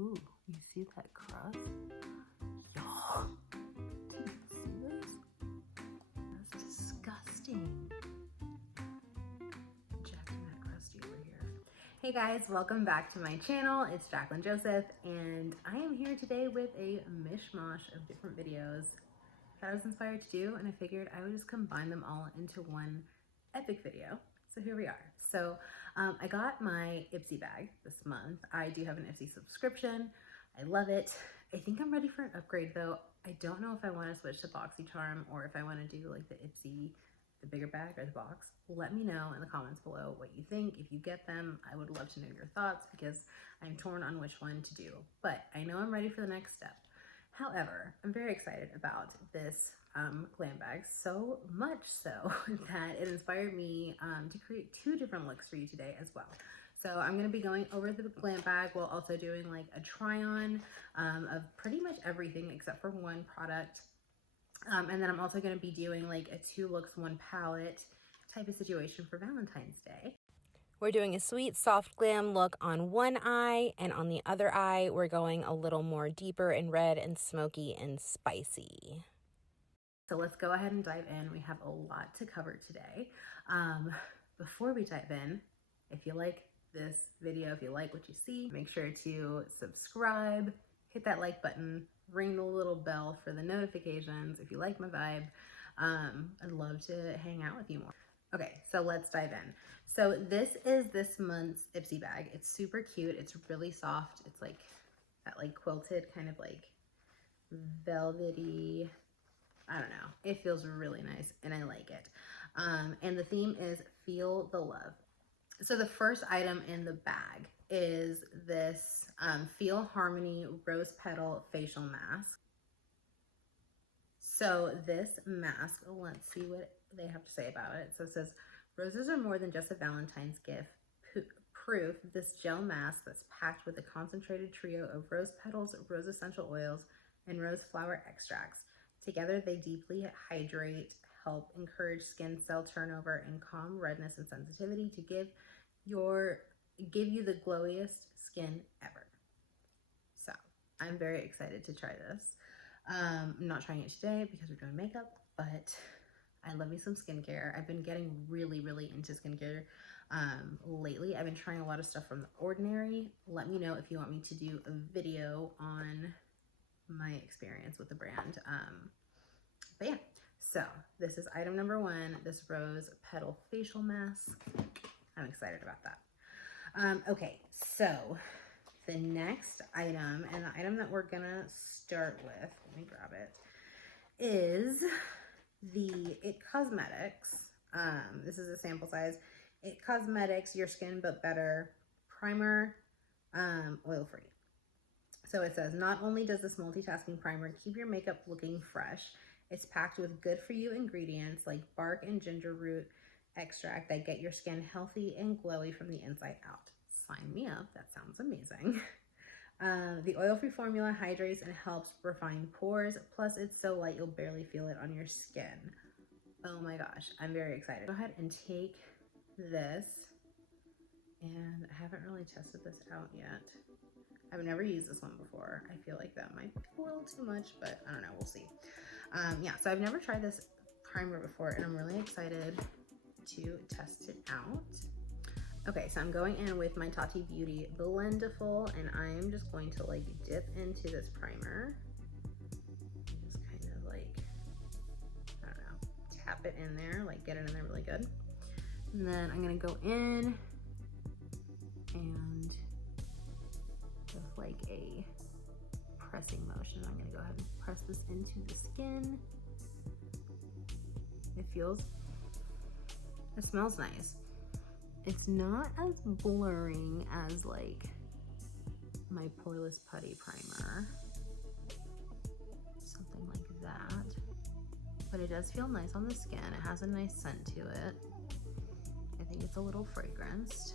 Ooh, you see that crust? Y'all, do you see this? That's disgusting. Jacking that crusty over here. Hey guys, welcome back to my channel. It's Jacqueline Joseph, and I am here today with a mishmash of different videos that I was inspired to do, and I figured I would just combine them all into one epic video. So here we are. So I got my Ipsy bag this month. I do have an Ipsy subscription. I love it. I think I'm ready for an upgrade though. I don't know if I want to switch to BoxyCharm or if I want to do like the Ipsy, the bigger bag or the box. Let me know in the comments below what you think. If you get them, I would love to know your thoughts because I'm torn on which one to do. But I know I'm ready for the next step. However, I'm very excited about this glam bag, so much so that it inspired me to create two different looks for you today as well. So I'm going to be going over the glam bag while also doing like a try on of pretty much everything except for one product. And then I'm also going to be doing like a 2 looks 1 palette type of situation for Valentine's Day. We're doing a sweet, soft glam look on one eye, and on the other eye, we're going a little more deeper in red and smoky and spicy. So let's go ahead and dive in. We have a lot to cover today. Before we dive in, if you like this video, if you like what you see, make sure to subscribe, hit that like button, ring the little bell for the notifications if you like my vibe. I'd love to hang out with you more. Okay, so let's dive in. So this is this month's Ipsy bag. It's super cute. It's really soft. It's like that like quilted kind of like velvety, I don't know. It feels really nice and I like it. And the theme is Feel the Love. So the first item in the bag is this Feel Harmony Rose Petal Facial Mask. So this mask, let's see what they have to say about it. So it says, roses are more than just a Valentine's gift. Proof, this gel mask that's packed with a concentrated trio of rose petals, rose essential oils, and rose flower extracts. Together, they deeply hydrate, help encourage skin cell turnover, and calm redness and sensitivity to give you the glowiest skin ever. So I'm very excited to try this. I'm not trying it today because we're doing makeup, but I love me some skincare. I've been getting really into skincare lately. I've been trying a lot of stuff from The Ordinary. Let me know if you want me to do a video on my experience with the brand. But yeah, so this is item number 1, this rose petal facial mask. I'm excited about that. Okay, so the next item, and the item that we're gonna start with, let me grab it, is the It Cosmetics. This is a sample size. It Cosmetics Your Skin But Better Primer, oil free. So it says, not only does this multitasking primer keep your makeup looking fresh, it's packed with good for you ingredients like bark and ginger root extract that get your skin healthy and glowy from the inside out. Sign me up, that sounds amazing. The oil-free formula hydrates and helps refine pores, plus it's so light you'll barely feel it on your skin. Oh my gosh, I'm very excited. Go ahead and take this, and I haven't really tested this out yet. I've never used this one before. I feel like that might be a little too much, but I don't know, we'll see. Yeah, so I've never tried this primer before, and I'm really excited to test it out. Okay, so I'm going in with my Tati Beauty Blendiful, and I'm just going to like dip into this primer. Just kind of like, I don't know, tap it in there, like get it in there really good. And then I'm gonna go in and with like a pressing motion, I'm gonna go ahead and press this into the skin. It smells nice. It's not as blurring as like my Poreless Putty Primer, something like that, but it does feel nice on the skin. It has a nice scent to it. I think it's a little fragranced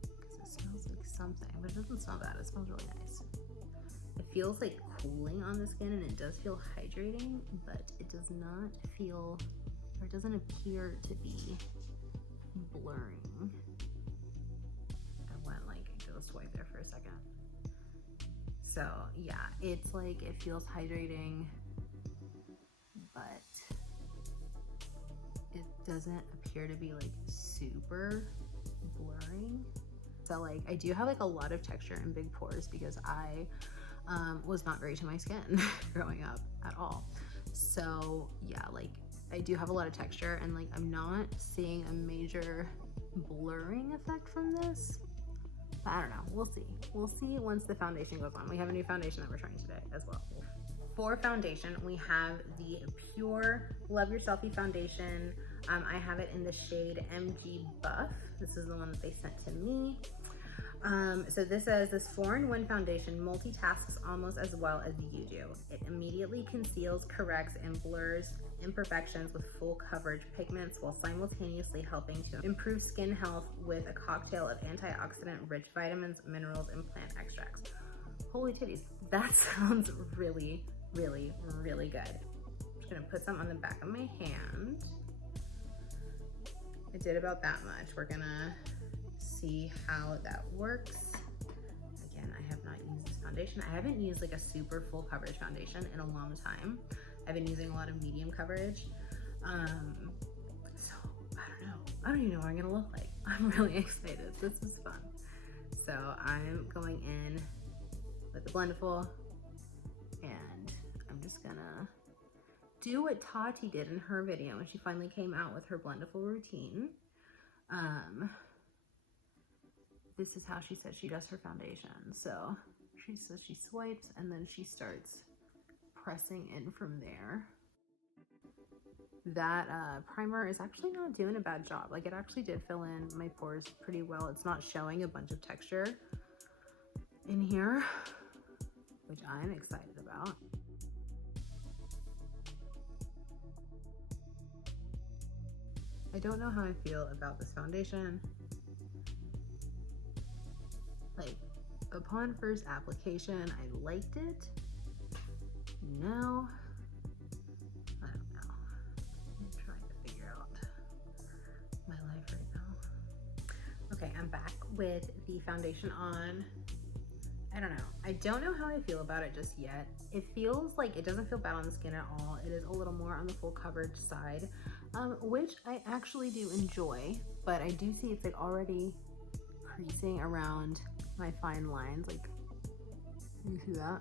because it smells like something, but it doesn't smell bad. It smells really nice. It feels like cooling on the skin, and it does feel hydrating, but it does not feel, or it doesn't appear to be blurring. I went like ghost white there for a second. So yeah, it's like, it feels hydrating, but it doesn't appear to be like super blurring. So like, I do have like a lot of texture and big pores because I was not very to my skin growing up at all. So yeah, like I do have a lot of texture, and like I'm not seeing a major blurring effect from this. But I don't know, we'll see. We'll see once the foundation goes on. We have a new foundation that we're trying today as well. For foundation, we have the Pure Love Your Selfie foundation. I have it in the shade MG Buff. This is the one that they sent to me. So this says, this 4-in-1 foundation multitasks almost as well as you do. It immediately conceals, corrects, and blurs imperfections with full coverage pigments while simultaneously helping to improve skin health with a cocktail of antioxidant-rich vitamins, minerals, and plant extracts. Holy titties, that sounds really, really, really good. I'm just gonna put some on the back of my hand. I did about that much. We're gonna see how that works. Again, I have not used this foundation. I haven't used like a super full coverage foundation in a long time. I've been using a lot of medium coverage. So I don't know. I don't even know what I'm gonna look like. I'm really excited. This is fun. So I'm going in with the Blendiful, and I'm just gonna do what Tati did in her video when she finally came out with her Blendiful routine. This is how she says she does her foundation. So she says she swipes and then she starts pressing in from there. That primer is actually not doing a bad job. Like, it actually did fill in my pores pretty well. It's not showing a bunch of texture in here, which I'm excited about. I don't know how I feel about this foundation. Like, upon first application, I liked it. Now, I don't know. I'm trying to figure out my life right now. Okay, I'm back with the foundation on. I don't know. I don't know how I feel about it just yet. It feels like it doesn't feel bad on the skin at all. It is a little more on the full coverage side, which I actually do enjoy, but I do see it's like already creasing around my fine lines. Like, you see that?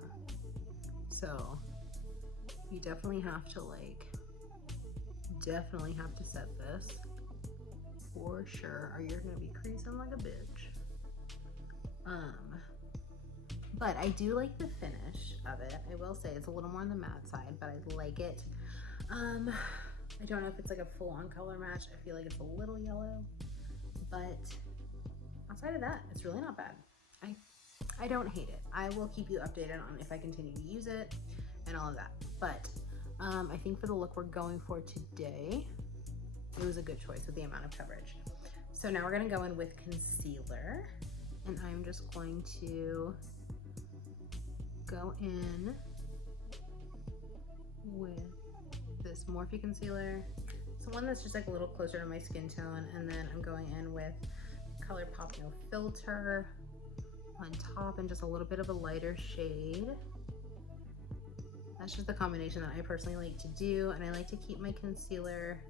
So you definitely have to set this for sure, or you're gonna be creasing like a bitch. But I do like the finish of it. I will say it's a little more on the matte side, but I like it. I don't know if it's like a full-on color match. I feel like it's a little yellow, but outside of that, it's really not bad. I don't hate it. I will keep you updated on if I continue to use it and all of that. But I think for the look we're going for today, it was a good choice with the amount of coverage. So now we're gonna go in with concealer, and I'm just going to go in with this Morphe concealer. It's the one that's just like a little closer to my skin tone, and then I'm going in with Colourpop No Filter on top and just a little bit of a lighter shade. That's just the combination that I personally like to do, and I like to keep my concealer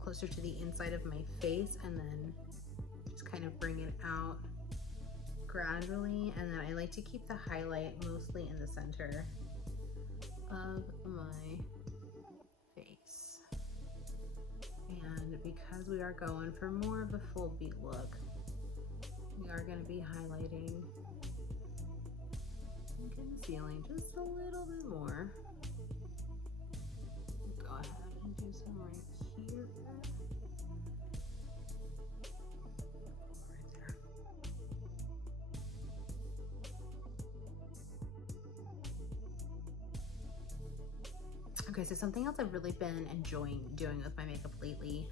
closer to the inside of my face and then just kind of bring it out gradually, and then I like to keep the highlight mostly in the center of my face. And because we are going for more of a full beat look, we are going to be highlighting and concealing just a little bit more. Go ahead and do some right here. Right there. Okay, so something else I've really been enjoying doing with my makeup lately,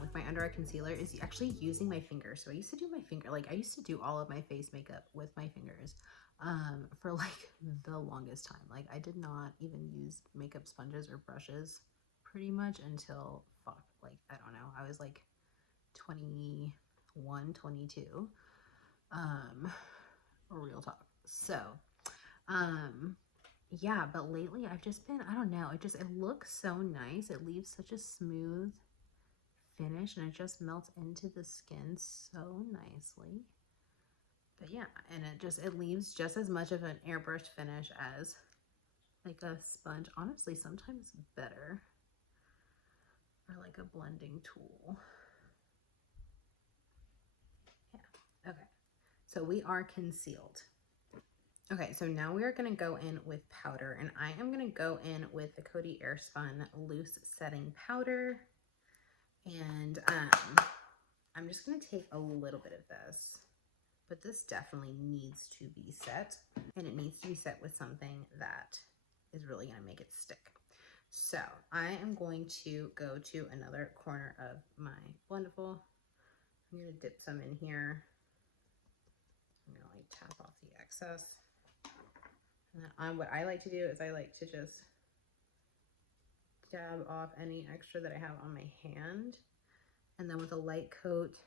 with my under eye concealer, is actually using my fingers. So I used to do my finger, like I used to do all of my face makeup with my fingers for like the longest time. Like I did not even use makeup sponges or brushes pretty much until, like, I don't know, I was like 21, 22, real talk. So Yeah, but lately I've just been, I don't know, it looks so nice. It leaves such a smooth finish and it just melts into the skin so nicely. But yeah, and it leaves just as much of an airbrushed finish as like a sponge. Honestly, sometimes better, or like a blending tool. Yeah, okay. So we are concealed. Okay, so now we are going to go in with powder, and I am going to go in with the Coty Airspun Loose Setting Powder. And I'm just going to take a little bit of this, but this definitely needs to be set, and it needs to be set with something that is really going to make it stick. So I am going to go to another corner of my Blendiful. I'm going to dip some in here. I'm going to like tap off the excess. And then what I like to do is I like to just dab off any extra that I have on my hand. And then with a light coat,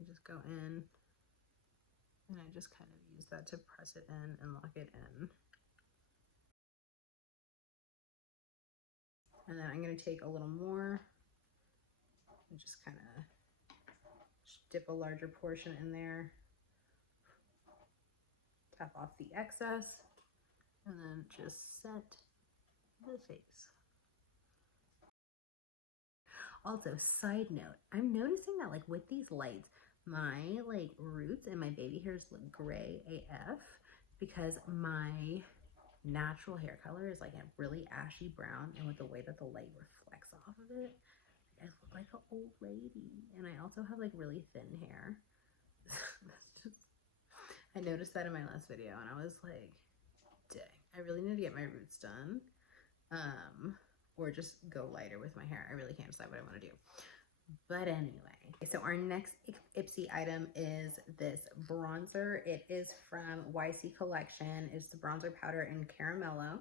I just go in and I just kind of use that to press it in and lock it in. And then I'm going to take a little more and just kind of dip a larger portion in there. Tap off the excess and then just set the face. Also, side note, I'm noticing that like with these lights, my like roots and my baby hairs look gray AF because my natural hair color is like a really ashy brown, and with the way that the light reflects off of it, I look like an old lady. And I also have like really thin hair. I noticed that in my last video and I was like, dang, I really need to get my roots done. Or just go lighter with my hair. I really can't decide what I want to do. But anyway, so our next Ipsy item is this bronzer. It is from YC Collection. It's the bronzer powder in Caramelo.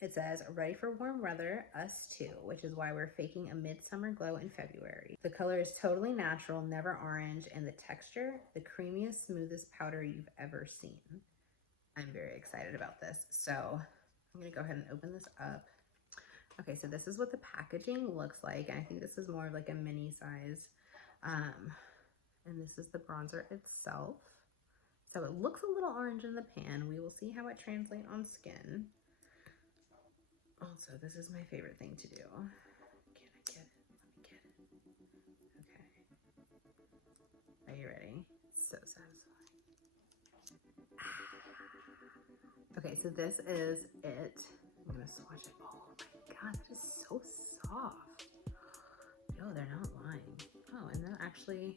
It says, ready for warm weather, us too, which is why we're faking a midsummer glow in February. The color is totally natural, never orange, and the texture, the creamiest, smoothest powder you've ever seen. I'm very excited about this. So I'm gonna go ahead and open this up. Okay, so this is what the packaging looks like. And I think this is more of like a mini size. And this is the bronzer itself. So it looks a little orange in the pan. We will see how it translates on skin. Also, this is my favorite thing to do. Can I get it? Let me get it. Okay. Are you ready? So satisfying. Okay, so this is it. I'm gonna swatch it. Oh my god, that is so soft. Yo, they're not lying. Oh, and that actually,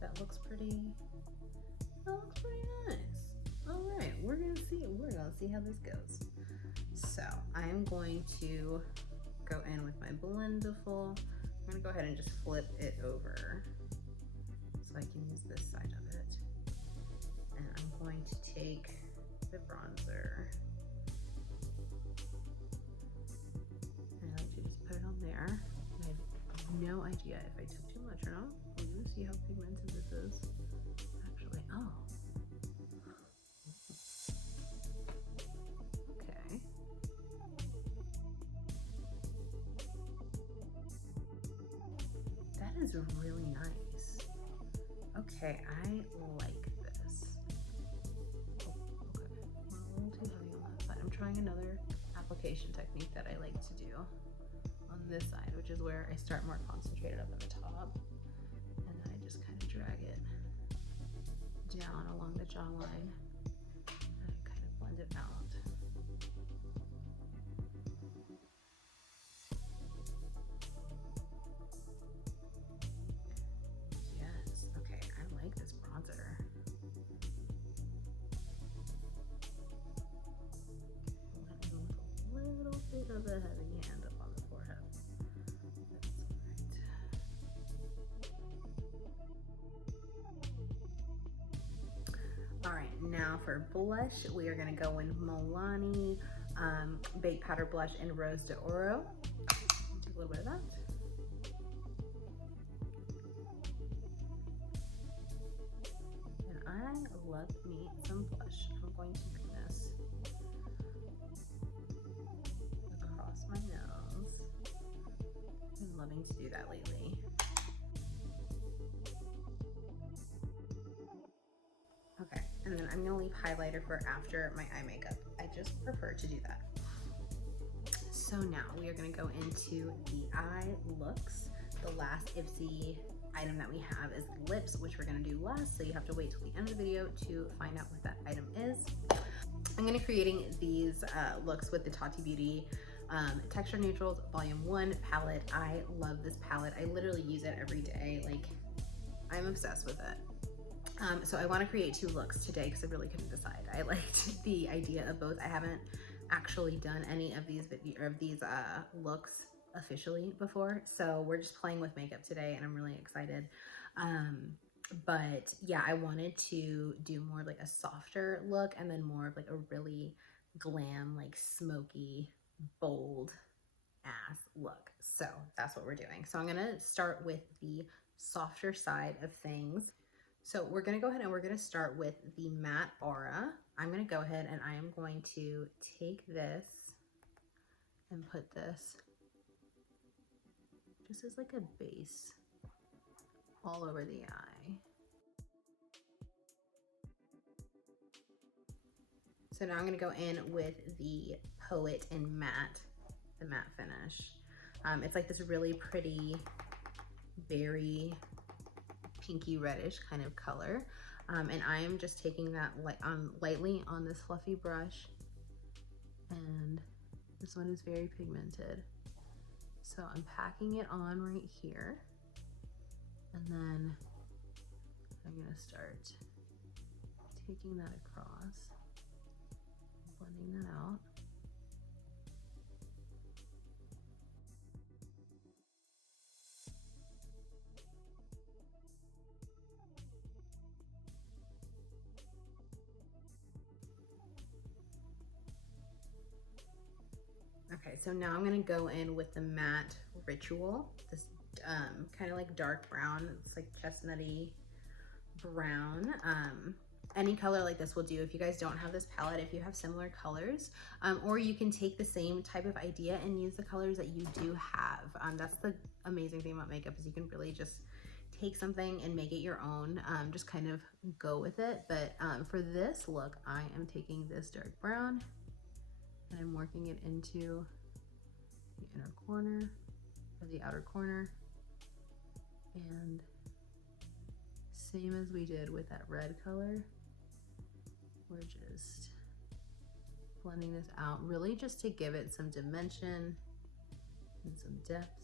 that looks pretty nice. All right, we're gonna see how this goes. So I'm going to go in with my Blendiful. I'm gonna go ahead and just flip it over so I can use this side of it. And I'm going to take the bronzer. And I like to just put it on there. And I have no idea if I took too much or not. We're gonna see how pigmented this is. Actually, oh. Okay. That is really nice. Okay, I like this. Oh, okay. Well, a little too heavy on that side. I'm trying another application technique that I like to do on this side, which is where I start more concentrated up at the top, and then I just kind of drag it down along the jawline, and I kind of blend it out. Yes, okay, I like this bronzer. With a little bit of a heavy hand up on the forehead. All right, now for blush, we are gonna go in Milani Baked Powder Blush in Rose d'Oro. Take a little bit of that. And love me some blush. I'm going to bring this across my nose. I've been loving to do that lately. Okay, and then I'm gonna leave highlighter for after my eye makeup. I just prefer to do that. So now we are gonna go into the eye looks. The last Ipsy item that we have is lips, which we're gonna do last, so you have to wait till the end of the video to find out what that item is. I'm gonna be creating these looks with the Tati Beauty Texture Neutrals Volume 1 palette. I love this palette. I literally use it every day. Like, I'm obsessed with it. So I wanna create 2 looks today because I really couldn't decide. I liked the idea of both. I haven't actually done any of these looks officially before, so we're just playing with makeup today and I'm really excited. But yeah, I wanted to do more like a softer look and then more of like a really glam, like smoky, bold ass look. So that's what we're doing. So I'm gonna start with the softer side of things. So we're gonna go ahead and we're gonna start with the matte aura. I'm gonna go ahead and I am going to take this and put this just as like a base all over the eye. So now I'm gonna go in with the Poet in Matte, the matte finish. It's like this really pretty, very pinky reddish kind of color. And I am just taking that lightly on this fluffy brush. And this one is very pigmented. So I'm packing it on right here. And then I'm gonna start taking that across, blending that out. Okay, so now I'm gonna go in with the matte Ritual, this kind of like dark brown. It's like chestnutty brown. Any color like this will do. If you guys don't have this palette, if you have similar colors, or you can take the same type of idea and use the colors that you do have. That's the amazing thing about makeup, is you can really just take something and make it your own, just kind of go with it. But for this look, I am taking this dark brown and I'm working it into the inner corner or the outer corner. And same as we did with that red color, we're just blending this out, really just to give it some dimension and some depth.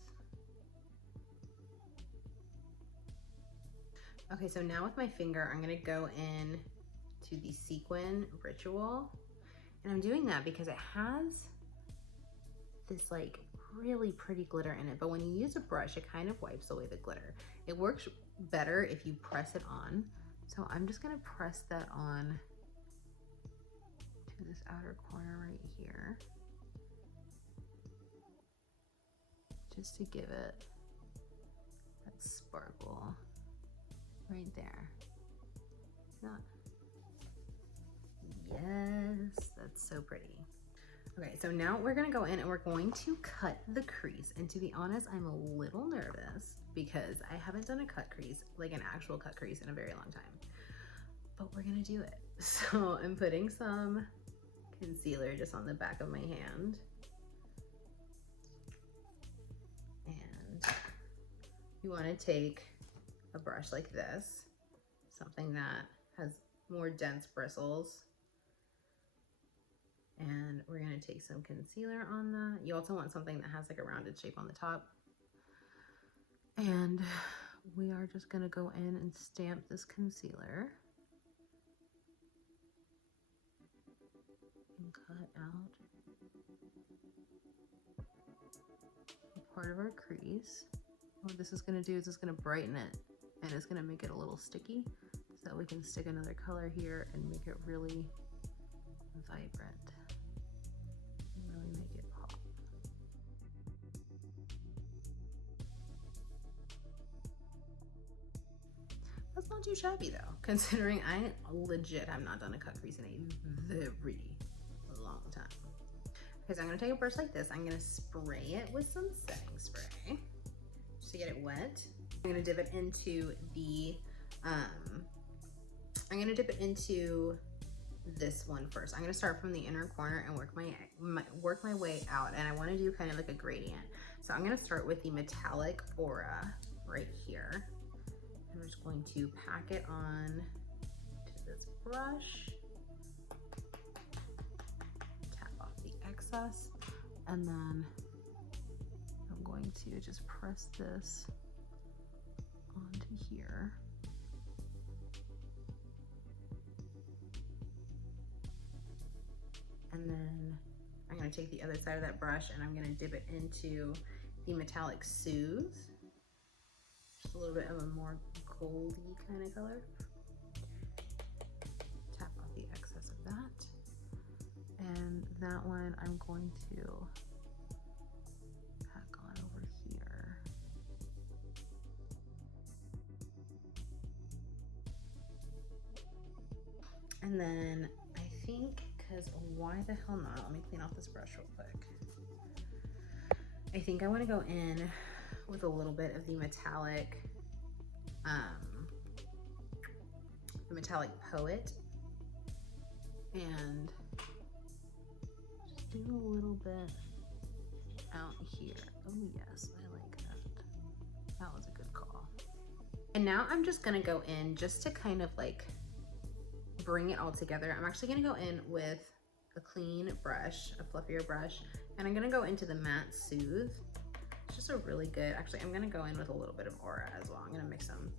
Okay, so now with my finger, I'm gonna go in to the Sequin Ritual. And I'm doing that because it has this like really pretty glitter in it, but when you use a brush, it kind of wipes away the glitter. It works better if you press it on. So I'm just gonna press that on to this outer corner right here, just to give it that sparkle right there. Not. Yes, that's so pretty. Okay, so now we're gonna go in and we're going to cut the crease. And to be honest, I'm a little nervous because I haven't done a cut crease, like an actual cut crease, in a very long time. But we're gonna do it. So I'm putting some concealer just on the back of my hand. And you wanna take a brush like this, something that has more dense bristles. And we're gonna take some concealer on that. You also want something that has like a rounded shape on the top. And we are just gonna go in and stamp this concealer and cut out a part of our crease. What this is gonna do is it's gonna brighten it, and it's gonna make it a little sticky so that we can stick another color here and make it really vibrant. Really make it pop. That's That's not too shabby though, considering I legit have not done a cut crease in a very long time. Okay, so I'm gonna take a brush like this. I'm gonna spray it with some setting spray just to get it wet. I'm gonna dip it into the, this one first. I'm gonna start from the inner corner and work my way out, and I want to do kind of like a gradient. So I'm gonna start with the metallic aura right here. I'm just going to pack it on to this brush, tap off the excess, and then I'm going to just press this onto here. And then I'm gonna take the other side of that brush and I'm gonna dip it into the metallic Soothe. Just a little bit of a more goldy kind of color. Tap off the excess of that. And that one I'm going to pack on over here. And then I think, because why the hell not? Let me clean off this brush real quick. I think I want to go in with a little bit of the metallic Poet, and just do a little bit out here. Oh yes, I like that. That was a good call. And now I'm just gonna go in just to kind of like bring it all together. I'm actually gonna go in with a clean brush, a fluffier brush, and I'm gonna go into the matte Soothe. It's just a really good, actually I'm gonna go in with a little bit of aura as well. I'm gonna mix them.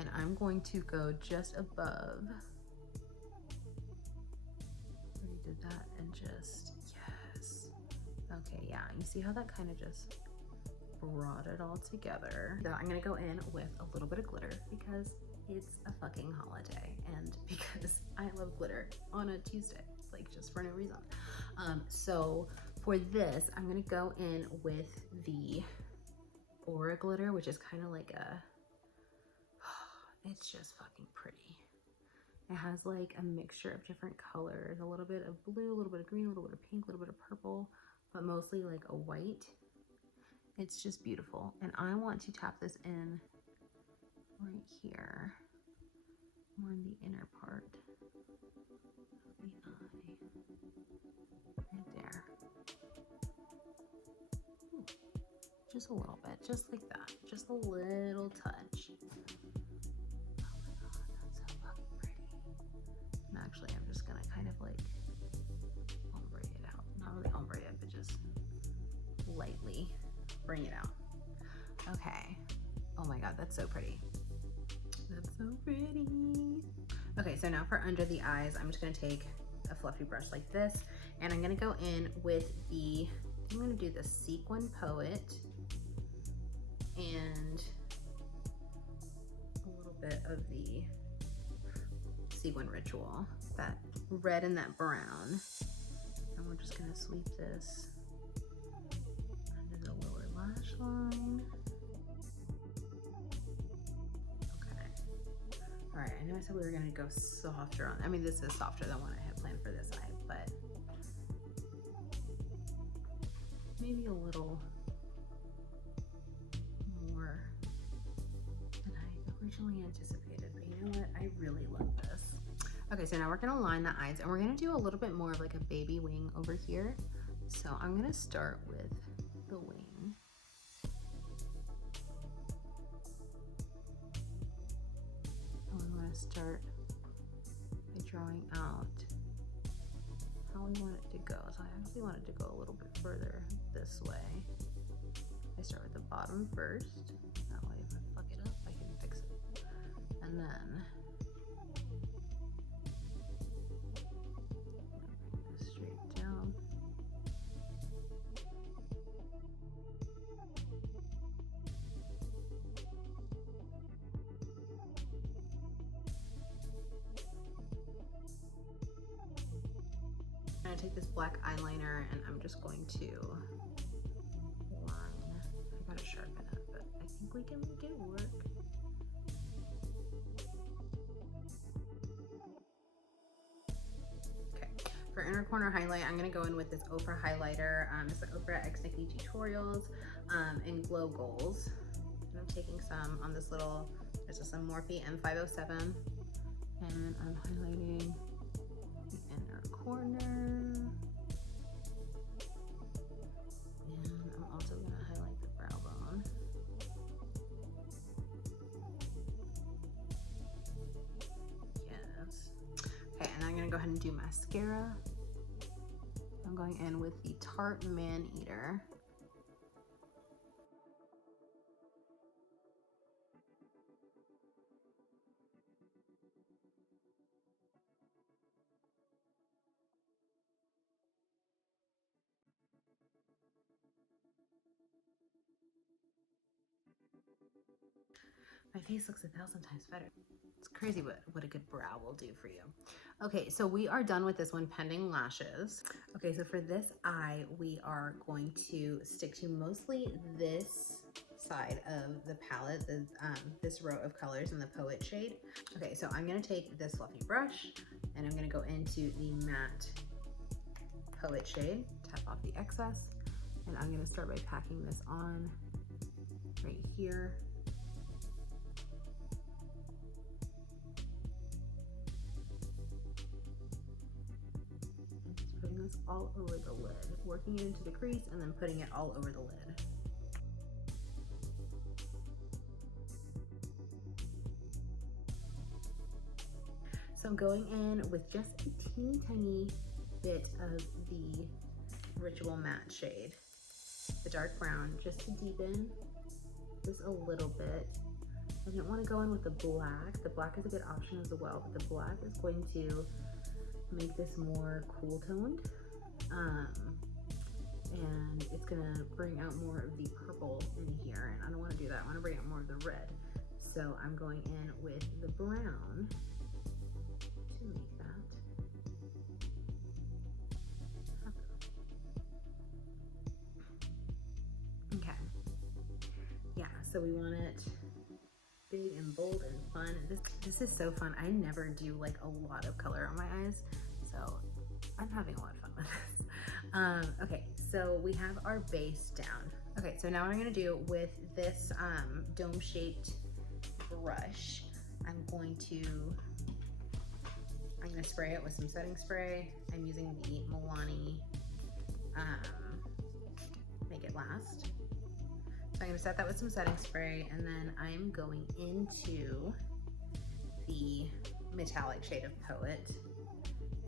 And I'm going to go just above where you did that and just, yes. Okay, yeah, you see how that kind of just brought it all together. So I'm gonna go in with a little bit of glitter because it's a fucking holiday and because I love glitter on a Tuesday, like just for no reason. So for this, I'm gonna go in with the Aura glitter, which is kind of like a, it's just fucking pretty. It has like a mixture of different colors, a little bit of blue, a little bit of green, a little bit of pink, a little bit of purple, but mostly like a white. It's just beautiful. And I want to tap this in right here, more in the inner part of the eye, right there. Ooh, just a little bit, just like that, just a little touch. Oh my god, that's so fucking pretty. And actually, I'm just gonna kind of like ombre it out. Not really ombre it, but just lightly bring it out. Okay. Oh my god, that's so pretty. That's so pretty. Okay, so now for under the eyes, I'm just gonna take a fluffy brush like this, and I'm gonna go in with the, I'm gonna do the Sequin Poet and a little bit of the Sequin Ritual, that red and that brown. And we're just gonna sweep this under the lower lash line. All right, I know I said we were gonna go softer on, I mean, this is softer than what I had planned for this eye, but maybe a little more than I originally anticipated, but you know what? I really love this. Okay, so now we're gonna line the eyes and we're gonna do a little bit more of like a baby wing over here. So I'm gonna start with the wing. Start by drawing out how we want it to go. So I actually want it to go a little bit further this way. I start with the bottom first. That way if I fuck it up, I can fix it. And then bring this straight down. I'm gonna take this black eyeliner and I'm just going to line. I gotta sharpen it, but I think we can make it work. For inner corner highlight, I'm gonna go in with this Oprah highlighter. It's the Oprah X Nikki Tutorials in Glow Goals. And I'm taking some on this little, this is some Morphe M507, and I'm highlighting the inner corner. And I'm also gonna highlight the brow bone. Yes. Okay, and I'm gonna go ahead and do mascara. I'm going in with the Tarte Man Eater. My face looks 1,000 times better. It's crazy what a good brow will do for you. Okay, so we are done with this one, pending lashes. Okay, so for this eye, we are going to stick to mostly this side of the palette, this row of colors in the Poet shade. Okay, so I'm gonna take this fluffy brush and I'm gonna go into the matte Poet shade, tap off the excess, and I'm gonna start by packing this on right here. Putting this all over the lid, working it into the crease and then putting it all over the lid. So I'm going in with just a teeny tiny bit of the Ritual Matte shade, the dark brown, just to deepen just a little bit. I didn't want to go in with the black. The black is a good option as well, but the black is going to make this more cool toned, and it's gonna bring out more of the purple in here, and I don't want to do that. I want to bring out more of the red, so I'm going in with the brown to make that happen. Okay, yeah, so we want it big and bold and fun. This is so fun. I never do like a lot of color on my eyes, so I'm having a lot of fun with this. Okay, so we have our base down. Okay, so now what I'm gonna do with this dome-shaped brush, I'm gonna spray it with some setting spray. I'm using the Milani Make It Last. So I'm gonna set that with some setting spray, and then I'm going into the metallic shade of Poet,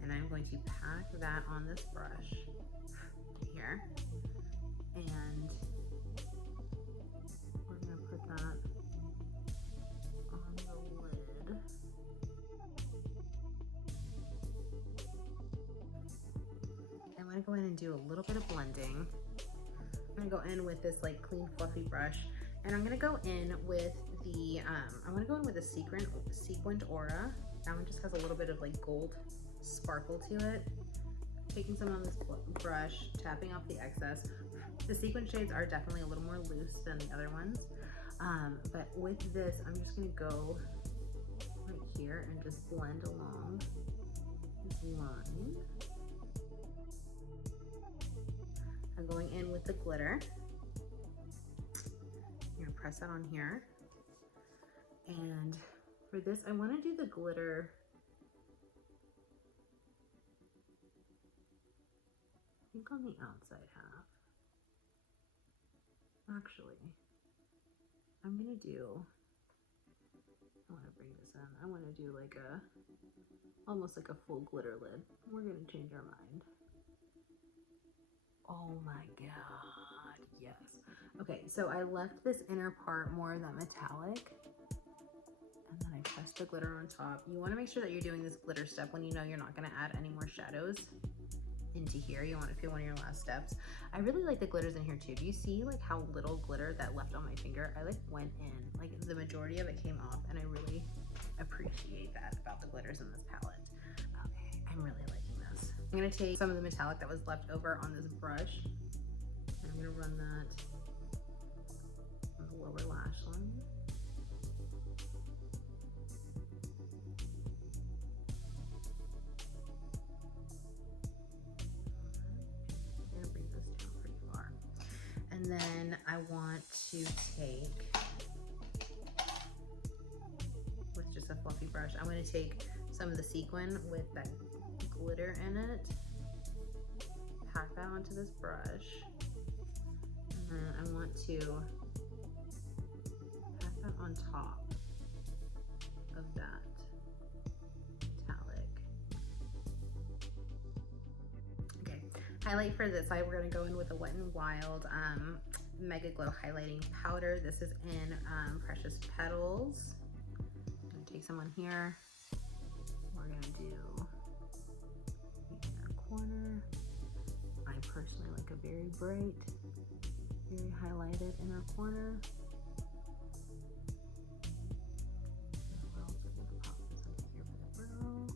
and I'm going to pack that on this brush here, and we're gonna put that on the lid. I'm gonna go in and do a little bit of blending. I'm gonna go in with this like clean fluffy brush, and I'm gonna go in with the I want to go in with a sequined aura. That one just has a little bit of like gold sparkle to it. Taking some on this brush, tapping off the excess. The sequin shades are definitely a little more loose than the other ones, but with this I'm just gonna go right here and just blend along this line. I'm going in with the glitter. I'm gonna press that on here. And for this, I wanna do the glitter, I think on the outside half. Actually, I'm gonna do, I wanna bring this in. I wanna do like almost like a full glitter lid. We're gonna change our mind. Oh my God, yes. Okay, so I left this inner part more of that metallic, and then I pressed the glitter on top. You wanna make sure that you're doing this glitter step when you know you're not gonna add any more shadows into here. You want it to be one of your last steps. I really like the glitters in here too. Do you see like how little glitter that left on my finger? I like went in, like the majority of it came off, and I really appreciate that about the glitters in this palette. Okay, I'm really liking this. I'm gonna take some of the metallic that was left over on this brush, and I'm gonna run that on the lower lash line. then I want to take, with just a fluffy brush, I'm going to take some of the sequin with that glitter in it, pack that onto this brush, and then I want to pack that on top of that metallic. Okay, highlight for this eye, we're going to go in with a Wet n Wild Mega Glow Highlighting Powder. This is in Precious Petals. I'm going to take some on here. We're going to do the inner corner. I personally like a very bright, very highlighted inner corner. We're also going to pop this over here for the brow.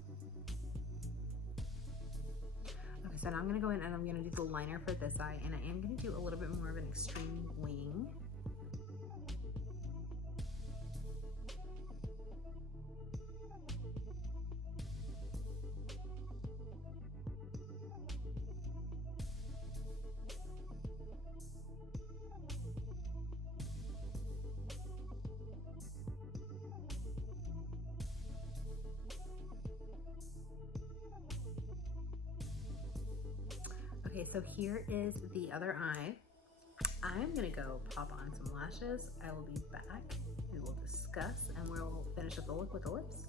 Okay, so now I'm going to go in and I'm going to do the liner for this eye, and I am going to do a little bit more of an extreme wing. Okay, so here is the other eye. I'm gonna go pop on some lashes. I will be back. We will discuss and we'll finish up the look with the lips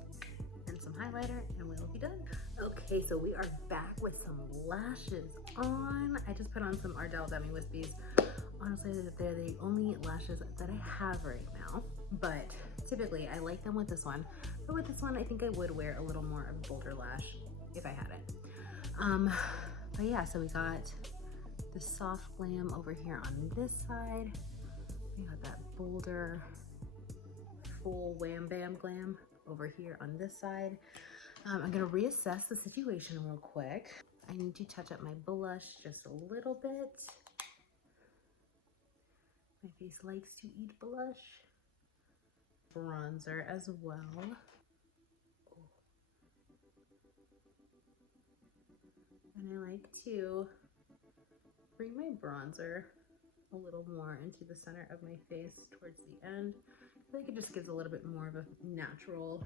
and some highlighter and we will be done. Okay, so we are back with some lashes on. I just put on some Ardell Dummy Wispies. Honestly, they're the only lashes that I have right now, but typically I like them with this one. But with this one, I think I would wear a little more of a bolder lash if I had it. But yeah, so we got the soft glam over here on this side. We got that bolder, full wham bam glam over here on this side. I'm gonna reassess the situation real quick. I need to touch up my blush just a little bit. My face likes to eat blush. Bronzer as well. And I like to bring my bronzer a little more into the center of my face towards the end. I feel like it just gives a little bit more of a natural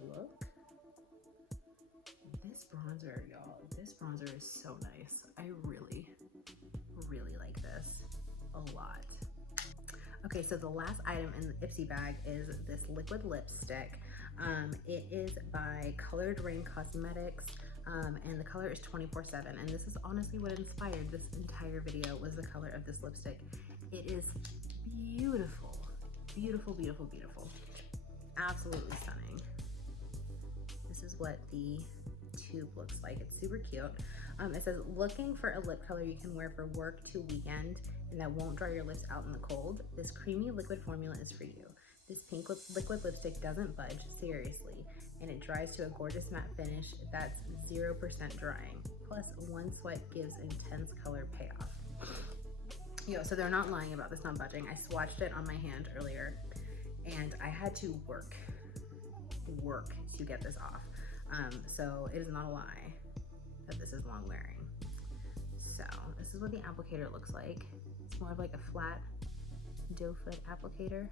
look. This bronzer, y'all, this bronzer is so nice. I really, really like this a lot. Okay, so the last item in the Ipsy bag is this liquid lipstick. It is by Colored Rain Cosmetics. And the color is 24/7, and this is honestly what inspired this entire video, was the color of this lipstick. It is beautiful, beautiful, beautiful, beautiful, absolutely stunning. This is what the tube looks like. It's super cute. It says, looking for a lip color you can wear for work to weekend and that won't dry your lips out in the cold? This creamy liquid formula is for you. This pink liquid lipstick doesn't budge, seriously, and it dries to a gorgeous matte finish that's 0% drying. Plus, one swipe gives intense color payoff. Yo, so they're not lying about this not budging. I swatched it on my hand earlier, and I had to work to get this off. So it is not a lie that this is long wearing. So this is what the applicator looks like. It's more of like a flat doe foot applicator,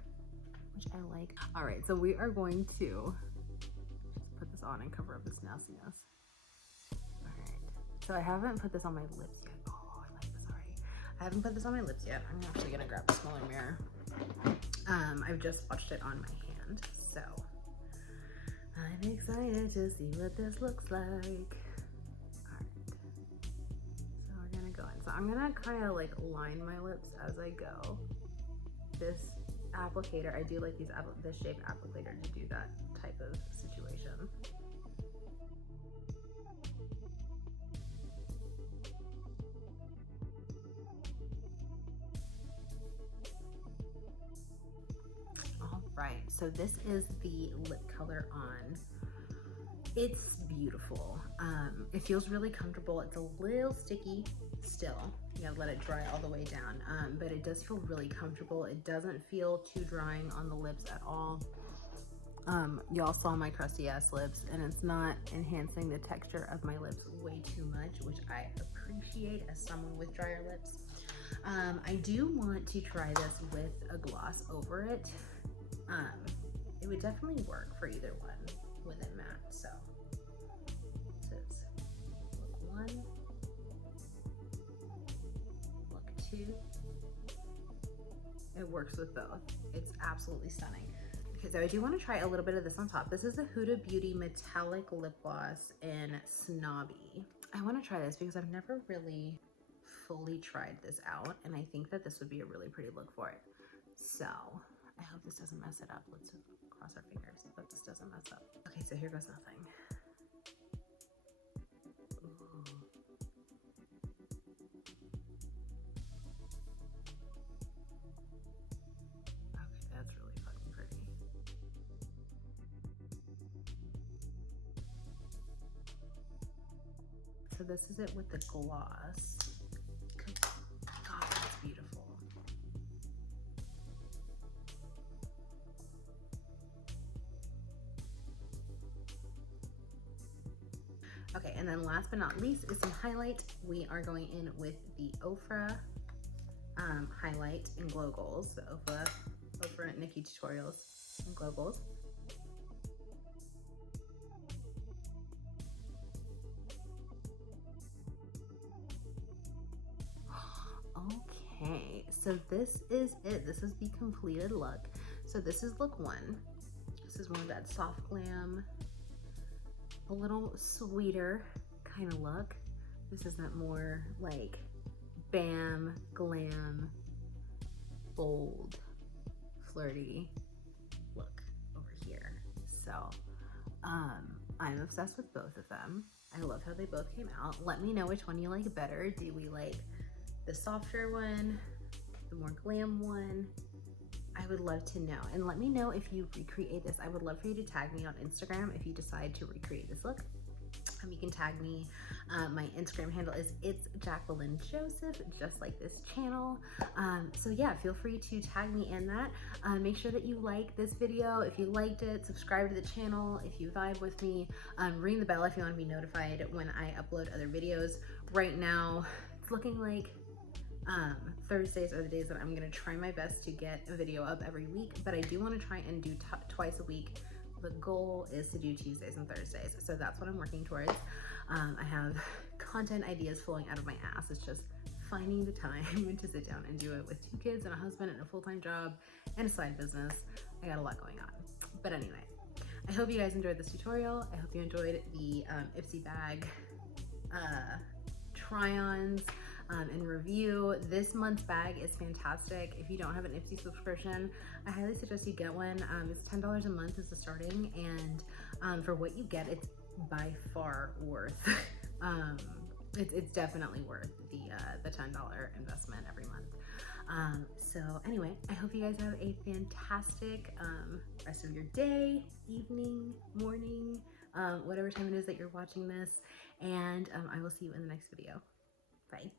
which I like. All right, so we are going to just put this on and cover up this nastiness. All right, so I haven't put this on my lips yet. Oh, I like this already. I haven't put this on my lips yet. I'm actually gonna grab a smaller mirror. I've just swatched it on my hand, so I'm excited to see what this looks like. All right, so we're gonna go in. So I'm gonna kind of like line my lips as I go. This applicator, I do like this shape applicator to do that type of situation. All right, so this is the lip color on. It's beautiful. It feels really comfortable. It's a little sticky still. You gotta let it dry all the way down, but it does feel really comfortable. It doesn't feel too drying on the lips at all. Y'all saw my crusty ass lips, and it's not enhancing the texture of my lips way too much, which I appreciate as someone with drier lips. I do want to try this with a gloss over it. It would definitely work for either one with it matte. So this is look 1, look 2. It works with both. It's absolutely stunning. Okay, so I do want to try a little bit of this on top. This is the Huda Beauty Metallic Lip Gloss in Snobby. I want to try this because I've never really fully tried this out, and I think that this would be a really pretty look for it. So I hope this doesn't mess it up. Let's cross our fingers that this doesn't mess up. Okay, so here goes nothing. Ooh. Okay, that's really fucking pretty. So this is it with the gloss. God, that's beautiful. Okay, and then last but not least is some highlight. We are going in with the Ofra highlight in Glow Goals. The Ofra Nikki Tutorials in Glow Goals. Okay, so this is it. This is the completed look. So this is look 1. This is more of that soft glam, a little sweeter kind of look. This is that more like bam, glam, bold, flirty look over here. So I'm obsessed with both of them. I love how they both came out. Let me know which one you like better. Do we like the softer one, the more glam one? I would love to know. And let me know if you recreate this. I would love for you to tag me on Instagram if you decide to recreate this look. You can tag me. My Instagram handle is It's Jacqueline Joseph, just like this channel. So yeah, feel free to tag me in that. Make sure that you like this video. If you liked it, subscribe to the channel. If you vibe with me, ring the bell if you want to be notified when I upload other videos. Right now, it's looking like Thursdays are the days that I'm gonna try my best to get a video up every week, but I do want to try and do twice a week. The goal is to do Tuesdays and Thursdays, so that's what I'm working towards. I have content ideas flowing out of my ass. It's just finding the time to sit down and do it with 2 kids and a husband and a full-time job and a side business. I got a lot going on. But anyway, I hope you guys enjoyed this tutorial. I hope you enjoyed the Ipsy bag try-ons and review. This month's bag is fantastic. If you don't have an Ipsy subscription, I highly suggest you get one. It's $10 a month is the starting, and for what you get, it's by far worth. It's definitely worth the $10 investment every month. So anyway, I hope you guys have a fantastic rest of your day, evening, morning, whatever time it is that you're watching this, and I will see you in the next video. Bye.